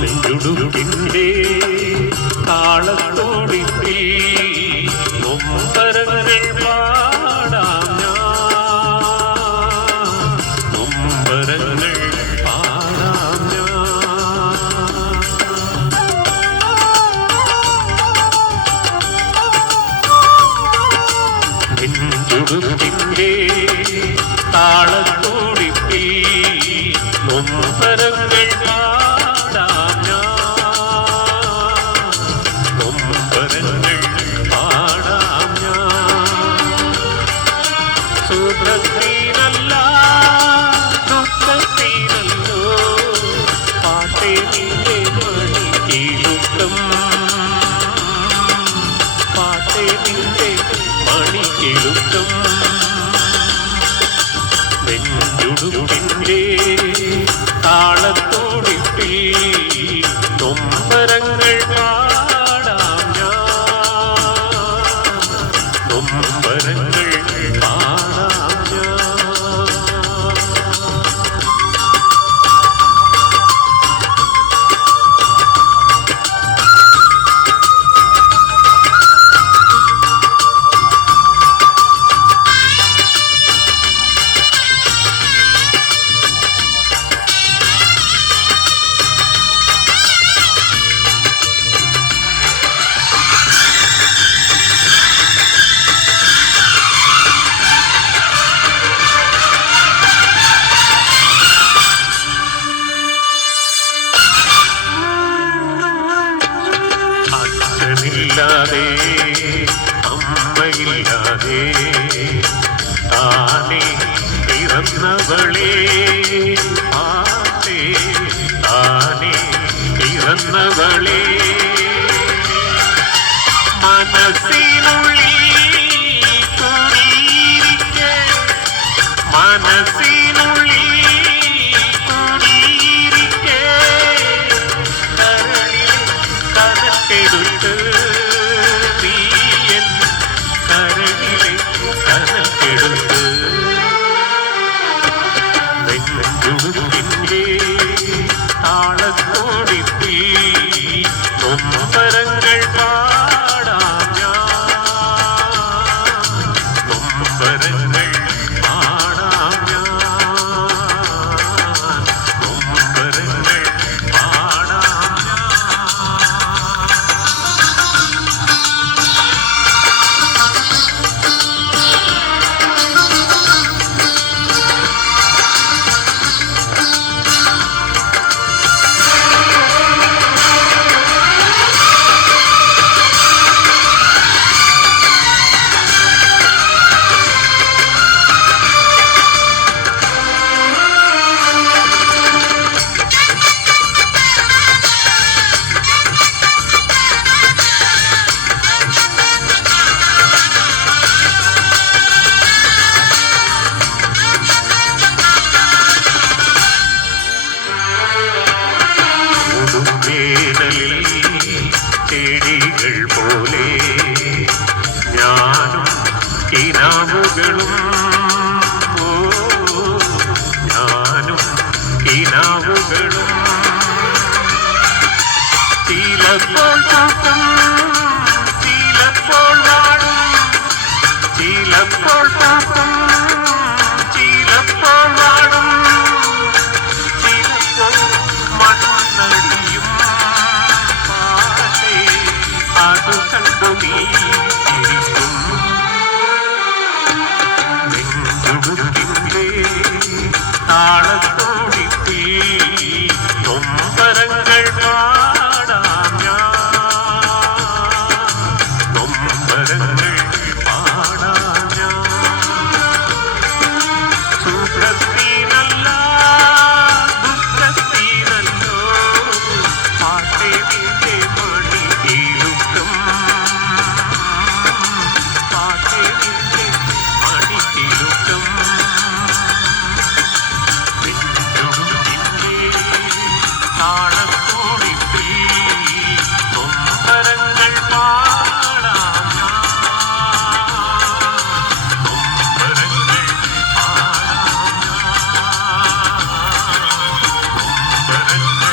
നെഞ്ചുടുക്കിൻ്റെ താളത്തോടിപ്പിൽ നൊമ്പരങ്ങൾ പാടാം ഞാൻ, നൊമ്പരങ്ങൾ പാടാം ഞാൻ. നെഞ്ചുടുക്കിൻ്റെ താളത്തോടിപ്പിൽ നൊമ്പരങ്ങൾ പാടാം ഞാൻ, നൊമ്പരങ്ങൾ പാടാം ഞാൻ. സുഖത്തിനല്ല ദുഃഖത്തിനല്ലോ പാട്ടേ നിന്റെ മണിക്കിലുക്കം, പാട്ടേ നിന്റെ മണിക്കിലുക്കം. നെഞ്ചുടുക്കിൻ്റെ താളത്തോടിപ്പിൽ നൊമ്പരങ്ങൾ പാടാം ഞാൻ, നൊമ്പരങ്ങൾ പാടാം ഞാൻ. അച്ഛനില്ലാതെ അമ്മയില്ലാതെ താനേ പിറന്നവളേ, ആസേ താനേ പിറന്നവളേ. മനസ്സിനുള്ളിൽ കുടിയിരിക്കെ, മനസ്സിനുള്ളിൽ കുടിയിരിക്കെ കരളിൽ കനത്തെടുത്ത് നീയൻ, കരളിലെ കനത്തെടുത്ത്. നെഞ്ചുടുക്കിൻ്റെ താളത്തോടിപ്പിൽ നൊമ്പരങ്ങൾ പാടാം ഞാൻ, നൊമ്പരങ്ങൾ പാടാം ഞാൻ, നൊമ്പരങ്ങൾ പാടാം ഞാൻ. ചെടികൾ പോലെ ഞാനും കിനാവുകളും, ഞാനും കിനാവുകളും. ചിലപ്പോൾ പൂക്കും ചിലപ്പോൾ വാടും, ചിലപ്പോൾ പൂക്കും ചിലപ്പോൾ വാടും, ചിലപ്പോൾ മണ്ണടിയും പാട്ടേ അത് കണ്ടു നീ ചിരിക്കും. നെഞ്ചുടുക്കിൻ്റെ താളത്തോടിപ്പിൽ നൊമ്പരങ്ങൾ പാടാം ഞാൻ, നൊമ്പരങ്ങൾ പാടാം ഞാൻ. സുഖത്തിനല്ല ദുഃഖത്തിനല്ലോ പാട്ടേ നിന്റെ മണിക്കിലുക്കം, പാട്ടേ നിന്റെ മണിക്കിലുക്കം. നെഞ്ചുടുക്കിൻ്റെ താളത്തോടിപ്പിൽ നൊമ്പരങ്ങൾ പാടാം ഞാൻ, നൊമ്പരങ്ങൾ പാടാം ഞാൻ, നൊമ്പരങ്ങൾ